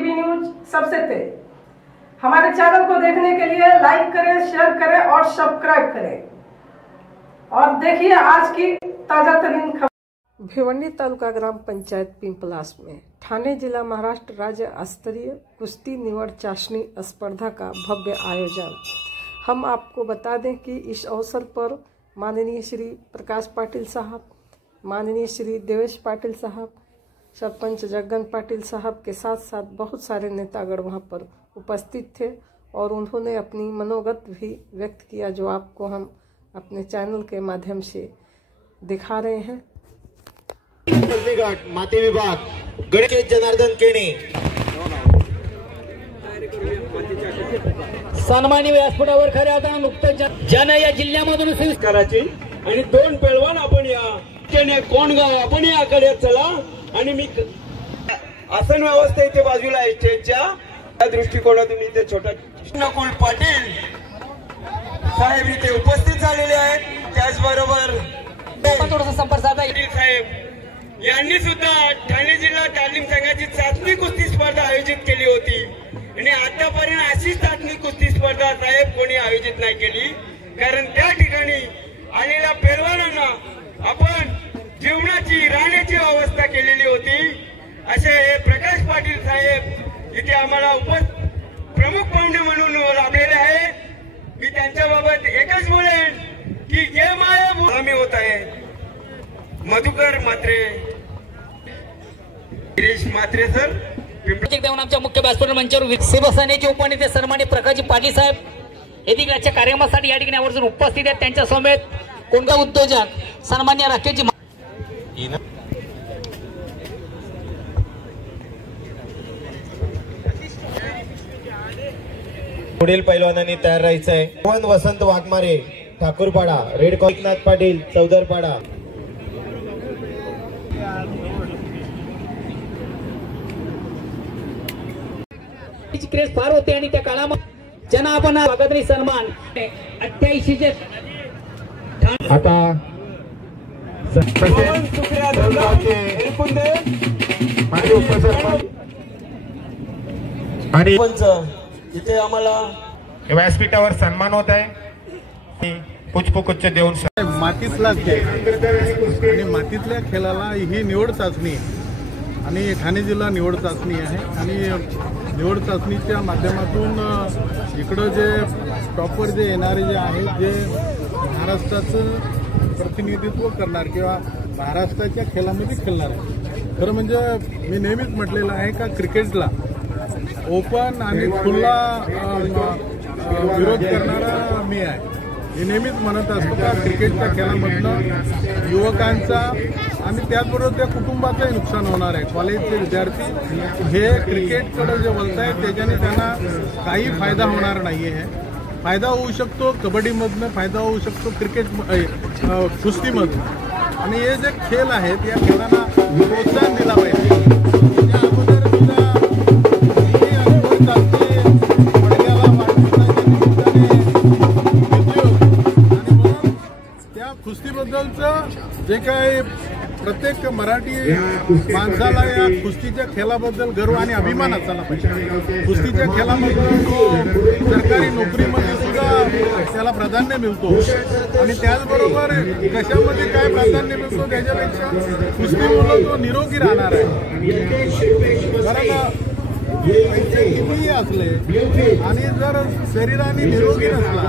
TV news सबसे तेज। हमारे चैनल को देखने के लिए लाइक करें, शेयर करें और सब्सक्राइब करें और देखिए आज की ताजा तरीन खबर। भिवंडी तालुका ग्राम पंचायत पिंपलास में ठाणे जिला महाराष्ट्र राज्य स्तरीय कुश्ती निवड चाशनी स्पर्धा का भव्य आयोजन। हम आपको बता दें कि इस अवसर पर माननीय श्री प्रकाश पाटिल साहब, माननीय श्री देवेश पाटिल साहब, सरपंच जगन पाटिल साहब के साथ साथ बहुत सारे नेतागण वहां पर उपस्थित थे और उन्होंने अपनी मनोगत भी व्यक्त किया, जो आपको हम अपने चैनल के माध्यम से दिखा रहे हैं। माती विभाग गणेश जनार्दन केणे सन्मानी व्यासपीठावर खऱ्या अर्थानं नुकतंच ज्यानं या जिल्ह्यामधून करायची आणि दोन पैलवान आपण या कोण गाव आपण याकडे चला आणि मी आसन व्यवस्था इथे बाजूला आहे स्टेजच्या त्या दृष्टिकोनातून इथे छोटा नकुल पाटील साहेब इथे उपस्थित झालेले आहेत। त्याचबरोबर थोडासा संपर्क साधा साहेब यांनी सुद्धा ठाणे जिल्हा तालीम संघाची चाचणी कुस्ती स्पर्धा आयोजित केली होती आणि आतापर्यंत अशी चाचणी कुस्ती स्पर्धा साहेब कोणी आयोजित नाही केली, कारण त्या ठिकाणी आलेल्या पैलवानांना आपण जीवनाची राहण्याची व्यवस्था केलेली होती। असे प्रकाश पाटील साहेब इथे आम्हाला प्रमुख पाहुणे म्हणून लाभलेले आहे। मी त्यांच्याबाबत एकच बोलेन की जे माया आम्ही होत आहे मधुकर मात्रे, गिरीश मात्रे सर आमच्या मुख्य व्यासपीठ मंचावर शिवसेनेचे उपनेते सन्माननीय प्रकाशजी पाटील साहेब हे देखील आजच्या कार्यक्रमासाठी या ठिकाणी आवर्जून उपस्थित आहेत। त्यांच्या समेत कोणता उद्योजक सन्माननीय राकेशजी पुढील पैलवानांनी तयार राहायचं आहे। मोहन वसंत वाघमारे ठाकूरपाडा, रेड एकनाथ पाटील चौदरपाडा। क्रेज फार होते आणि त्या काळामध्ये ज्यांना आपण स्वागतरी सन्मान 88 आता आणि इथे आम्हाला व्यासपीठावर सन्मान होत आहे। पुष्पगुच्छ देऊन मातीतला खेळ आणि मातीतल्या खेळाला ही निवड चाचणी आणि ठाणे जिल्हा निवड चाचणी आहे आणि निवड चाचणीच्या माध्यमातून इकडं जे टॉपर जे येणारे जे आहेत, जे महाराष्ट्राचं प्रतिनिधित्व करणार किंवा महाराष्ट्राच्या खेळामध्ये खेळणार आहे। खरं म्हणजे मी नेहमीच म्हटलेलं आहे का क्रिकेटला ओपन आणि खुला विरोध करणारा मी आहे। मी नेहमीच म्हणत असतो का क्रिकेटच्या खेळामधनं युवकांचा आणि त्याचबरोबर त्या कुटुंबाचंही नुकसान होणार आहे। कॉलेजचे विद्यार्थी हे क्रिकेटकडे जे वळत आहेत त्याच्याने त्यांना काही फायदा होणार नाही आहे। फायदा होऊ शकतो कबड्डीमधनं, फायदा होऊ शकतो क्रिकेट कुस्तीमधून, आणि हे जे खेळ आहेत या खेळांना प्रोत्साहन दिला पाहिजे। कुस्तीबद्दलचं जे काही प्रत्येक मराठी माणसाला या कुस्तीच्या खेळाबद्दल गर्व आणि अभिमान असायला पाहिजे। कुस्तीच्या खेळाबद्दल तो सरकारी नोकरीमध्ये सुद्धा त्याला प्राधान्य मिळतो आणि त्याचबरोबर कशामध्ये काय प्राधान्य मिळतो त्याच्यापेक्षा कुस्तीमुळे तो निरोगी राहणार आहे। कारण पैसे कितीही असले आणि जर शरीराने निरोगी नसला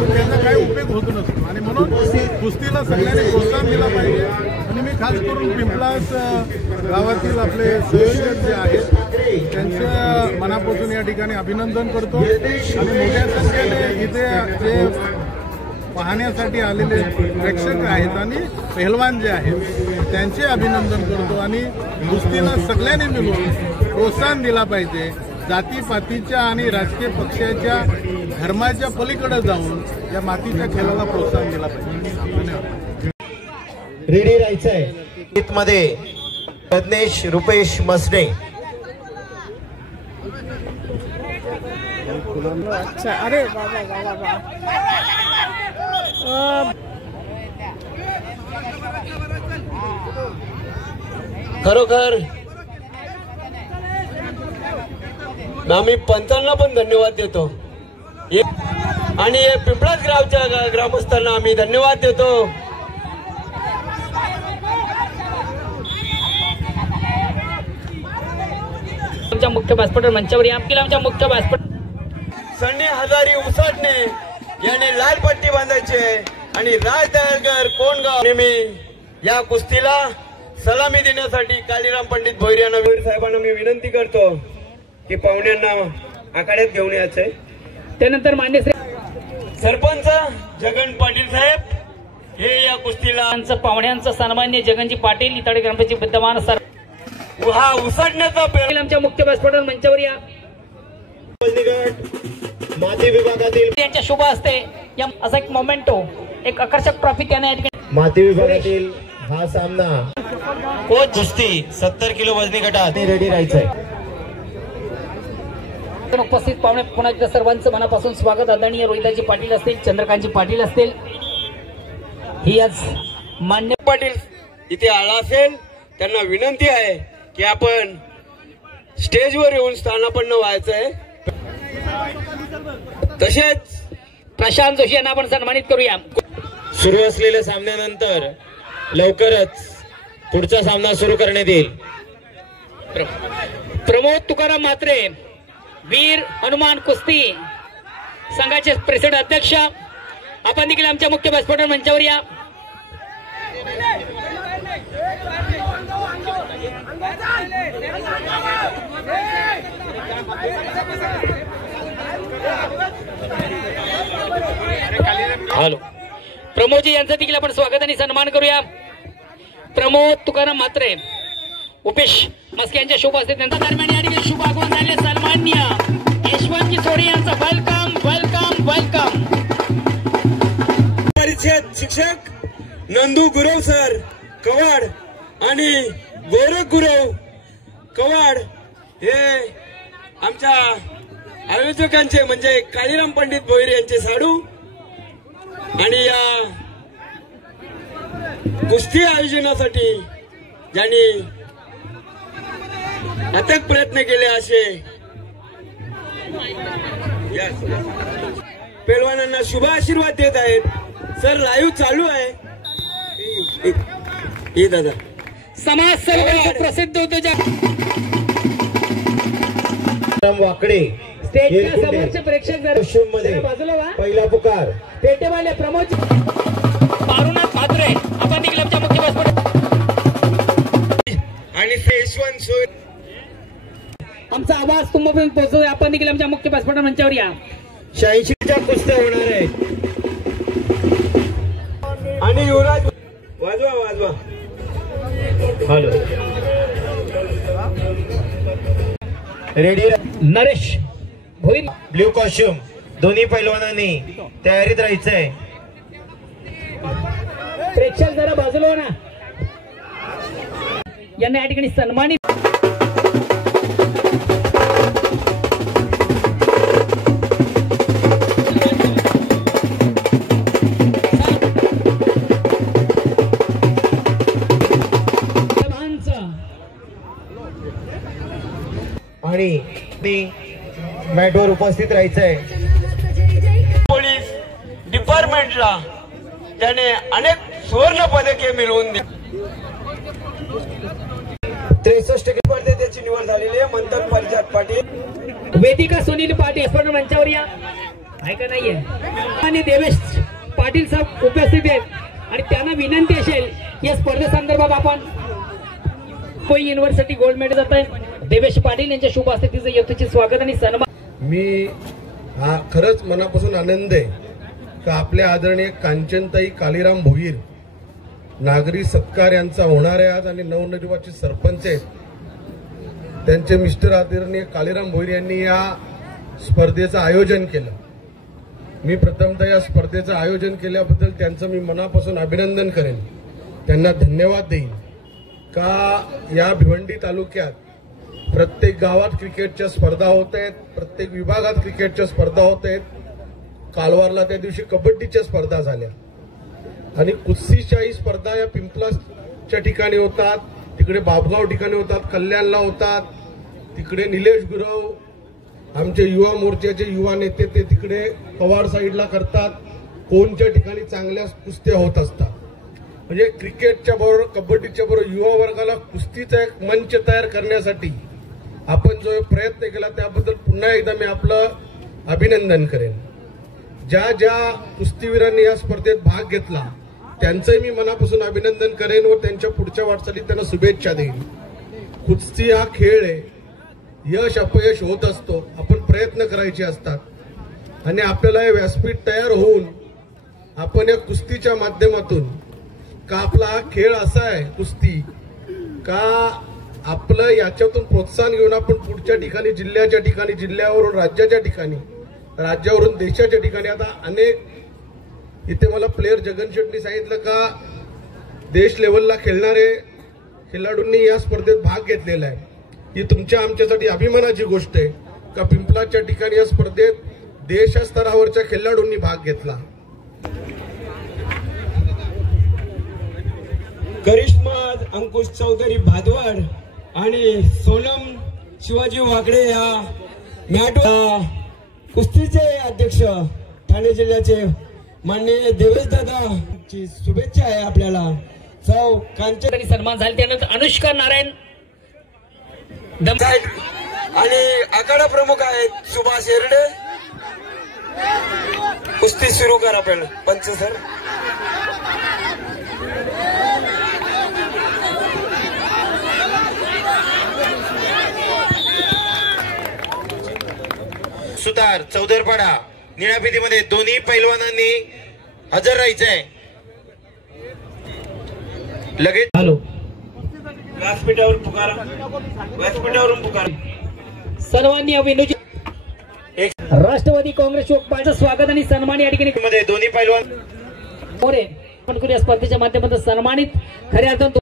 तर त्याचा काही उपयोग होत नसतो आणि म्हणून कुस्तीला सगळ्यांनी प्रोत्साहन दिला पाहिजे। आणि मी खास करून पिंपलास गावातील आपले संयोजक जे आहेत त्यांचं मनापासून या ठिकाणी अभिनंदन करतो आणि मोठ्या संख्येने इथे जे पाहण्यासाठी आलेले प्रेक्षक आहेत आणि पहलवान जे आहेत त्यांचे अभिनंदन करतो आणि कुस्तीला सगळ्यांनी मिळून प्रोत्साहन दिला पाहिजे। जातीपातीच्या आणि राजकीय पक्षाच्या धर्माच्या पलीकडे जाऊन या मातीच्या खेळाला प्रोत्साहन दिला पाहिजे। धन्यवाद। रेडी राहायचंय मध्ये रत्नेश रुपेश मसने। अच्छा, अरे बाबा बाबा बाबा खरोखर आम्ही पंचांना पण धन्यवाद देतो आणि पिंपळास गावच्या ग्रामस्थांना आम्ही धन्यवाद देतो. आमच्या मुख्य व्यासपीठावर मंचावर या. आमच्या मुख्य व्यासपीठ सन्नी हजारी उसाटणे याने लाल पट्टी बांधायची आणि राज दयाळकर कोणगाव नेहमी या कुस्तीला सलामी देण्यासाठी कालीराम पंडित भोईर यांना साहेबांना मी विनंती करतो की पाहुण्यांना आखाड्यात घेऊन यायचंय. त्यानंतर मान्य सरपंच जगन पाटील साहेब हे या कुस्तीला पाहुण्यांचा सन्मान्य जगनजी पाटील इताडे ग्रामपंचायत विद्यमान सर हा उसाटण्याचा आमच्या मुख्य व्यासपीठावर मंचावर या. माती विभागातील यांच्या शुभ हस्ते असा एक मोमेंटो एक आकर्षक ट्रॉफी त्यांना माती विभागातील हा सामना कोच कुस्ती 70 किलो वजनी गटात रेडी राहायचंय. उपस्थित पाहुणे पुन्हा एकदा सर्वांचं मनापासून स्वागत. आदरणीय रोहिताजी पाटील असतील, चंद्रकांतजी पाटील असतील, ही आज मान्य पाटील इथे आला असेल त्यांना विनंती आहे की आपण स्टेजवर येऊन स्थानापन्न व्हायचंय. तसेच प्रशांत जोशी यांना आपण सन्मानित करूया. सुरू असलेल्या सामन्यानंतर लवकरच पुढचा सामना सुरू करण्यात येईल. प्रमोद तुकाराम म्हात्रे वीर हनुमान कुस्ती संघाचे प्रेसिडेंट अध्यक्ष आपण देखील आमच्या मुख्य व्यासपीठावर मंचावर या. हॅलो प्रमोदजी यांचं देखील आपण स्वागत आणि सन्मान करूया. प्रमोद तुकाराम म्हात्रे उपेश मस्के यांच्या शुभ असते त्यांच्या दरम्यान या ठिकाणी शुभ आगमन झाले सन्मान्य यशवंतजी सोडे यांचं वेलकम वेलकम वेलकम. परिषद शिक्षक नंदू गुरव सर कवाड आणि गोरख गुरव कवाड हे आमच्या आयोजकांचे म्हणजे कालीराम पंडित भोईर यांचे साडू आणि या कुस्ती आयोजनासाठी ज्यांनी अथक प्रयत्न केले असे पेलवानांना शुभ आशीर्वाद देत आहेत. सर लाईव्ह चालू आहे. दादा समाजसेवक प्रसिद्ध उद्योजक वाकडे स्टेजच्या समोरचे प्रेक्षक मध्ये बाजूला वा. पहिला पुकार पेटेवाले प्रमोद पारुनाथ म्हात्रे आपण देखील आमच्या मुख्य व्यासपीठावर आणि यशवंत सोय आमचा आवाज तुम्हाला पोहोचतोय. आपण देखील आमच्या मुख्य व्यासपीठावर मंचावर या. 86च्या कुस्त्या होणार आहेत आणि युवराज वाजवा वाजवा. Hello ready Naresh Bhoir blue costume दोन्ही पैलवानांनी तयारीत राहायचंय. प्रेक्षक जरा बाजूला ना यांना या ठिकाणी सन्मानित आणि मॅटवर उपस्थित राहायचंय. पोलीस डिपार्टमेंटला त्याने अनेक सुवर्ण पदके मिळवून दिली. 63 स्पर्धेची निवड झालेली आहे. मंथन परिजात पाटील वेदिका सुनील पाटील स्पर्धा मंचावर या. ऐका नाहीये आणि देवेश पाटील साहेब उपस्थित आहेत आणि त्यांना विनंती असेल या स्पर्धेसंदर्भात आपण कोई युनिव्हर्सिटी गोल्ड मेडल जात आहे. देवेश पाटील यांच्या शुभ हस्ते तिचं यथोचित स्वागत आणि सन्मान. मी हा खरंच मनापासून आनंद आहे का आपल्या आदरणीय कांचनताई कालीराम भोईर नागरी सत्कार यांचा होणार आहे आज आणि नवनिर्वाचित सरपंच आहेत त्यांचे मिस्टर आदरणीय कालीराम भोईर यांनी या स्पर्धेचं आयोजन केलं. मी प्रथमतः या स्पर्धेचं आयोजन केल्याबद्दल त्यांचं मी मनापासून अभिनंदन करेन. त्यांना धन्यवाद देईन का या भिवंडी तालुक्यात प्रत्येक गावात क्रिकेटच्या स्पर्धा होत आहेत, प्रत्येक विभागात क्रिकेटच्या स्पर्धा होत आहेत. कालवारला त्या दिवशी कबड्डीच्या स्पर्धा झाल्या आणि कुस्तीच्याही स्पर्धा या पिंपलाच्या ठिकाणी होतात, तिकडे बाबगाव ठिकाणी होतात, कल्याणला होतात, तिकडे निलेश गुरव आमचे युवा मोर्चाचे युवा नेते ते तिकडे पवार साईडला करतात, कोणत्या ठिकाणी चांगल्या कुस्त्या होत असतात. म्हणजे क्रिकेटच्या बरोबर कबड्डीच्या बरोबर युवा वर्गाला कुस्तीचा एक मंच तयार करण्यासाठी आपण जो प्रयत्न केला त्याबद्दल पुन्हा एकदा मी आपलं अभिनंदन करेन. ज्या ज्या कुस्तीवीरांनी या स्पर्धेत भाग घेतला त्यांचंही मी मनापासून अभिनंदन करेन व त्यांच्या पुढच्या वाटचालीत त्यांना शुभेच्छा देईन. कुस्ती हा खेळ आहे, यश अपयश होत असतो, आपण प्रयत्न करायचे असतात आणि आपल्याला हे व्यासपीठ तयार होऊन आपण या कुस्तीच्या माध्यमातून का आपला हा खेळ असा आहे कुस्ती का आपलं याच्यातून प्रोत्साहन घेऊन आपण पुढच्या ठिकाणी जिल्ह्याच्या ठिकाणी, जिल्ह्यावरून राज्याच्या ठिकाणी, राज्यावरून देशाच्या ठिकाणी. आता अनेक इथे मला प्लेयर जगन शेट्टी सांगितलं का देश लेवलला खेळणारे खेळाडूंनी या स्पर्धेत भाग घेतलेला आहे. ही तुमच्या आमच्यासाठी अभिमानाची गोष्ट आहे का पिंपलाच्या ठिकाणी या स्पर्धेत देशस्तरावरच्या खेळाडूंनी भाग घेतला. करिश्मा अंकुश चौधरी भादवाड आणि सोनम शिवाजी वाकडे या मॅट कुस्तीचे अध्यक्ष ठाणे जिल्ह्याचे माननीय देवेश दादाची शुभेच्छा आहे आपल्याला. सौ कांचन सन्मान झाले. त्यानंतर अनुष्का नारायण आणि आखाडा प्रमुख आहेत सुभाष एरडे. कुस्ती सुरू करा पहिलं पंच सर. सुतार चौदरपाडा निळ्या फितीमध्ये दोन्ही पैलवानांनी हजर राहायचंय. लगेच हॅलो व्यासपीठावर पुकारा, व्यासपीठावरून पुकारा. सर्वांनी अभिनंदन. राष्ट्रवादी काँग्रेस युवक पार्टीचं स्वागत आणि सन्मान या ठिकाणी मध्ये दोन्ही पैलवान मोरे आपण या स्पर्धेच्या माध्यमातून सन्मानित. खऱ्या अर्थानं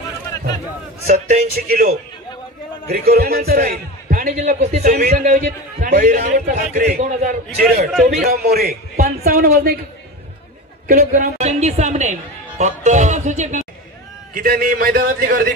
87 kilo Greco Roman style Thane जिल्हा कुस्ती तालीम संघ आयोजित बळीराम ठाकरे चिरड 2024 मोरे 55 वजनी किलोग्राम जंगी सामने फक्त की त्यांनी मैदानातली गर्दी